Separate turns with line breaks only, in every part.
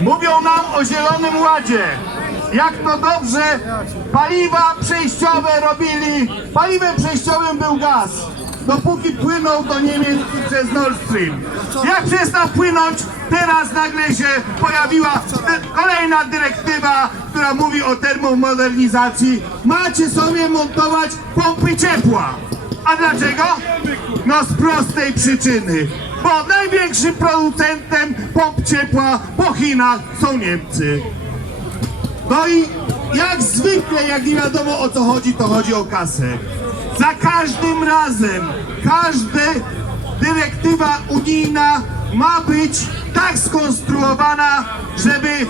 Mówią nam o Zielonym Ładzie. Jak to dobrze paliwa przejściowe robili. Paliwem przejściowym był gaz. Dopóki płynął do Niemiec przez Nord Stream. Jak przestał płynąć, teraz nagle się pojawiła kolejna dyrektywa, która mówi o termomodernizacji. Macie sobie montować pompy ciepła. A dlaczego? No z prostej przyczyny. Bo największym producentem pomp ciepła po Chinach są Niemcy. No i jak zwykle, jak nie wiadomo o co chodzi, to chodzi o kasę. Za każdym razem, każda dyrektywa unijna ma być tak skonstruowana, żeby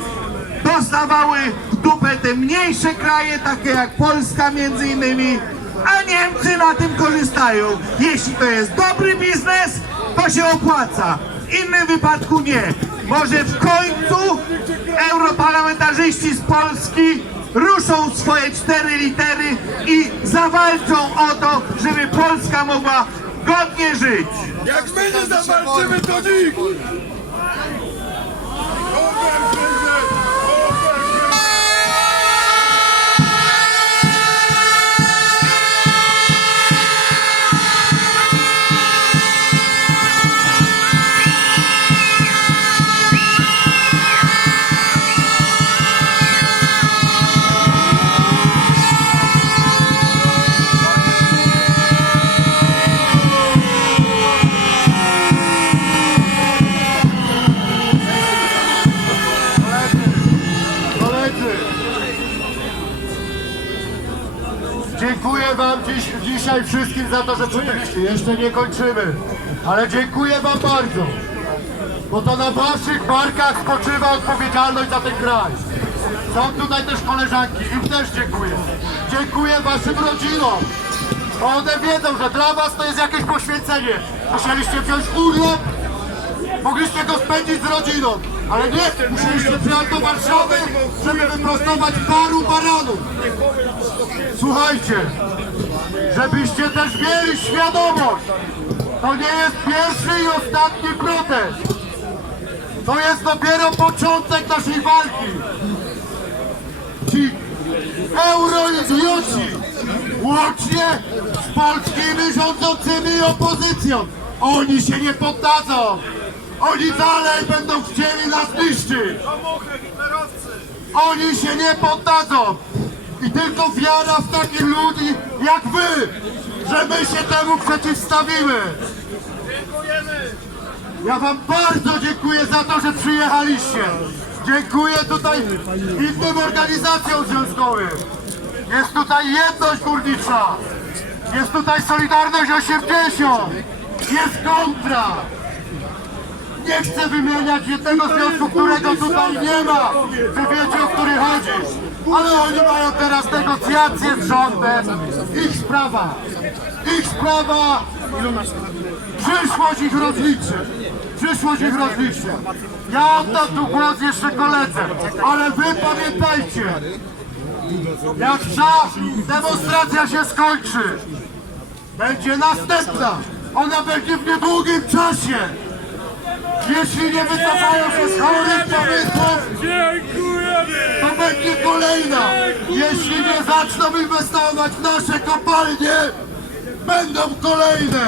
dostawały w dupę te mniejsze kraje, takie jak Polska między innymi, a Niemcy na tym korzystają. Jeśli to jest dobry biznes, to się opłaca. W innym wypadku nie. Może w końcu europarlamentarzyści z Polski ruszą swoje cztery litery i zawalczą o to, żeby Polska mogła godnie żyć.
Jak my nie zawalczymy, to nikt!
Za to, że przybyliście. Jeszcze nie kończymy, ale dziękuję wam bardzo, bo to na waszych barkach spoczywa odpowiedzialność za ten kraj. Są tutaj też koleżanki, im też dziękuję. Dziękuję waszym rodzinom. One wiedzą, że dla was to jest jakieś poświęcenie. Musieliście wziąć urlop, Mogliście go spędzić z rodziną, ale nie, musieliście przyjechać do Warszawy, żeby wyprostować paru baranów. Słuchajcie, żebyście też mieli świadomość, to nie jest pierwszy i ostatni protest. To jest dopiero początek naszej walki. Ci euroidioci, łącznie z polskimi rządzącymi i opozycją, oni się nie poddadzą. Oni dalej będą chcieli nas niszczyć. Oni się nie poddadzą. I tylko wiara w takich ludzi jak wy, że my się temu przeciwstawimy. Ja wam bardzo dziękuję za to, że przyjechaliście. Dziękuję tutaj innym organizacjom związkowym. Jest tutaj jedność górnicza. Jest tutaj Solidarność 80. Jest kontra. Nie chcę wymieniać jednego związku, którego tutaj nie ma. Wy wiecie, o który chodzi. Ale oni mają teraz negocjacje z rządem. Ich sprawa. Ich sprawa. Przyszłość ich rozliczy. Przyszłość ich rozliczy. Ja oddam tu głos jeszcze koledze. Ale wy pamiętajcie. Jak ta demonstracja się skończy, będzie następna. Ona będzie w niedługim czasie. Jeśli nie wycofają się z chorych pomysłów, to będzie kolejna. Jeśli nie zaczną inwestować w nasze kopalnie, będą kolejne.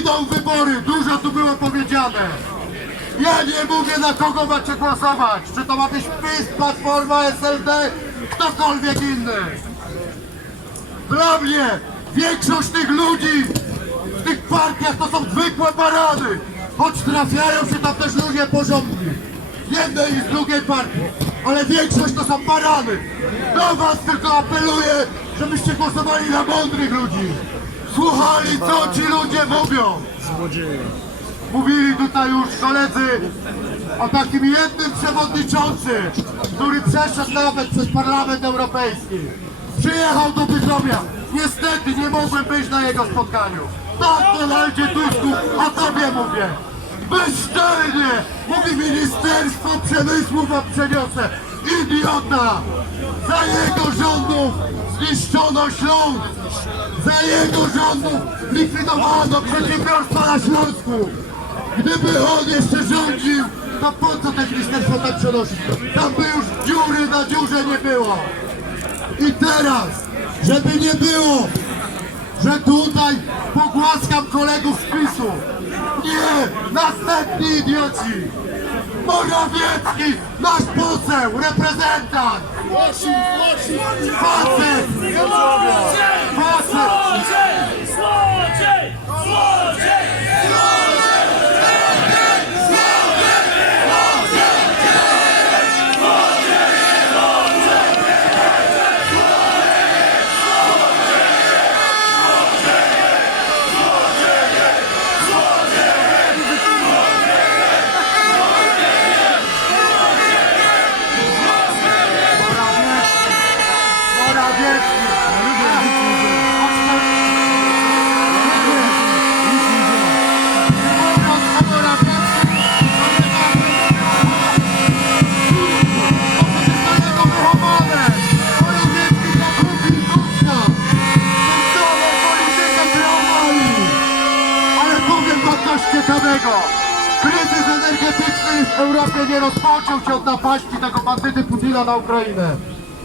Idą wybory, dużo tu było powiedziane. Ja nie mówię na kogo macie głosować. Czy to ma być PiS, Platforma, SLD, ktokolwiek inny. Dla mnie większość tych ludzi w tych partiach to są zwykłe barany. Choć trafiają się tam też ludzie porządni. Z jednej i z drugiej partii. Ale większość to są barany. Do was tylko apeluję, żebyście głosowali na mądrych ludzi. Słuchali co ci ludzie mówią. Mówili tutaj już koledzy o takim jednym przewodniczącym, który przeszedł nawet przez Parlament Europejski. Przyjechał do Bytomia. Niestety nie mogłem być na jego spotkaniu. Tak, Donaldzie Tusku, o tobie mówię. Bezczelnie! Mówi Ministerstwo Przemysłu wam przeniosę. Idiota! Za jego rządów zniszczono Śląsk! Za jego rządów likwidowano przedsiębiorstwa na Śląsku! Gdyby on jeszcze rządził,
to po co te ministerstwo tak przenosić? Tam by już dziury na dziurze nie było. I teraz, żeby nie było, że tutaj pogłaskam kolegów z PiSu. Nie, następni idioci. Morawiecki, nasz poseł, reprezentant. Facet, facet.
Złodziej! Złodziej! Złodziej!
Nie rozpoczął się od napaści tego bandyty Putina na Ukrainę.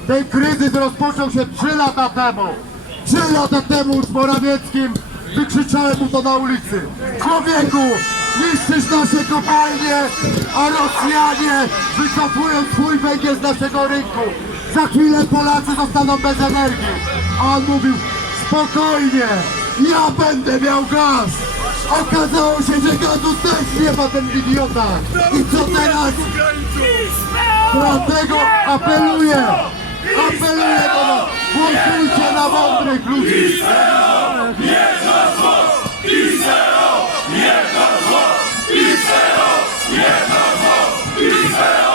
Ten kryzys rozpoczął się 3 lata temu. 3 lata temu z Morawieckim wykrzyczałem mu to na ulicy. Człowieku, niszczysz nasze kopalnie, a Rosjanie wycofują swój węgiel z naszego rynku. Za chwilę Polacy zostaną bez energii. A on mówił, spokojnie, ja będę miał gaz. Okazało się, że gazu też nie ma ten idiota. I co teraz? Dlatego apeluję, apeluję do was, głosujcie na mądrych ludzi. I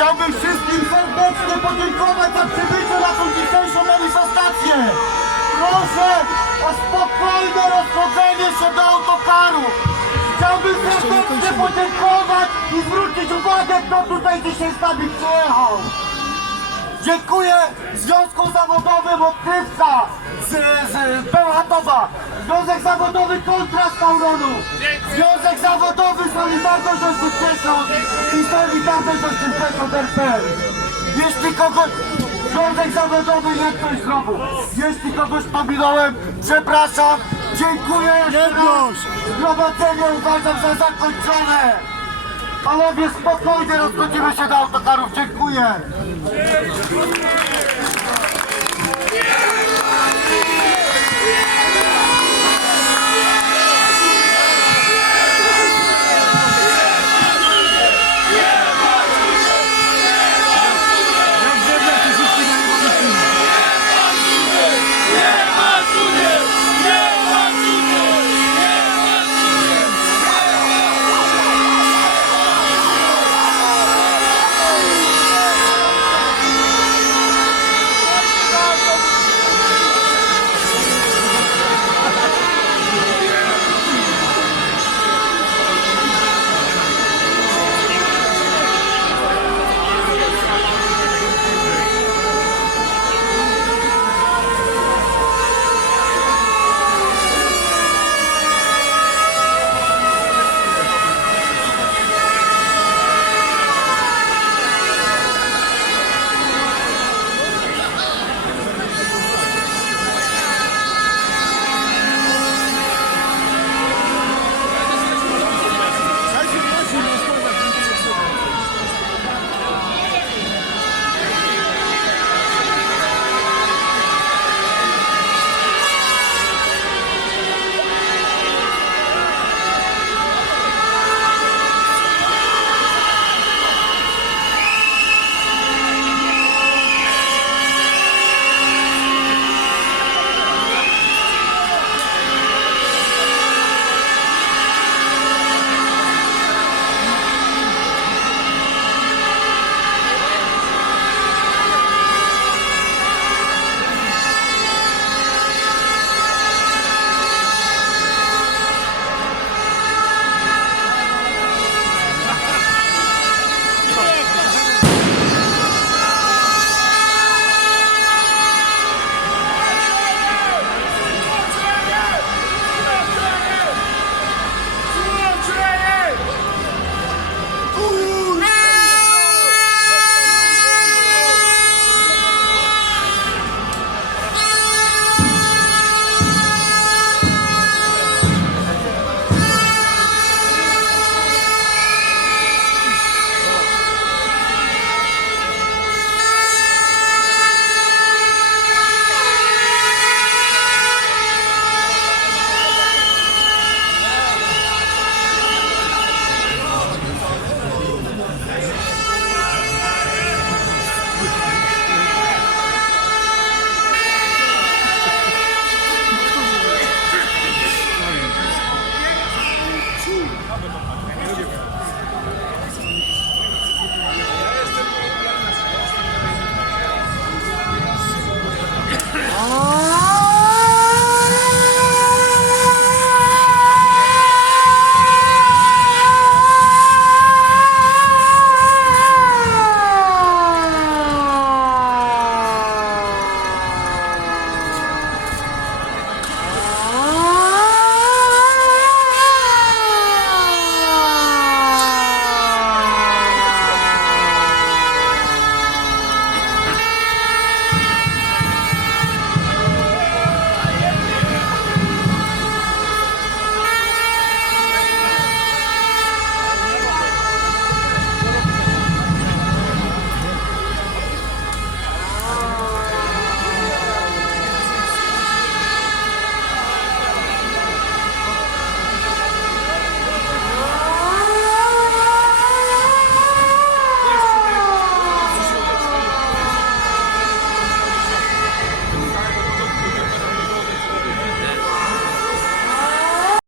chciałbym wszystkim serdecznie podziękować za przybycie na tą dzisiejszą manifestację. Proszę o spokojne rozchodzenie się do autokaru. Chciałbym serdecznie podziękować i zwrócić uwagę, kto tutaj dzisiaj z nami przyjechał. Dziękuję Związku Zawodowym Odkrywca z, z Bełchatowa, Związek Zawodowy Kontrast Tauronu, Związek Zawodowy Solidarność 80 i Solidarność 80 RP. Jeśli kogoś, Związek Zawodowy nie ktoś znowu, jeśli kogoś pominąłem, przepraszam, dziękuję jeszcze raz. Zgromadzenie uważam za zakończone. Panowie, spokojnie rozchodzimy się do autokarów, dziękuję.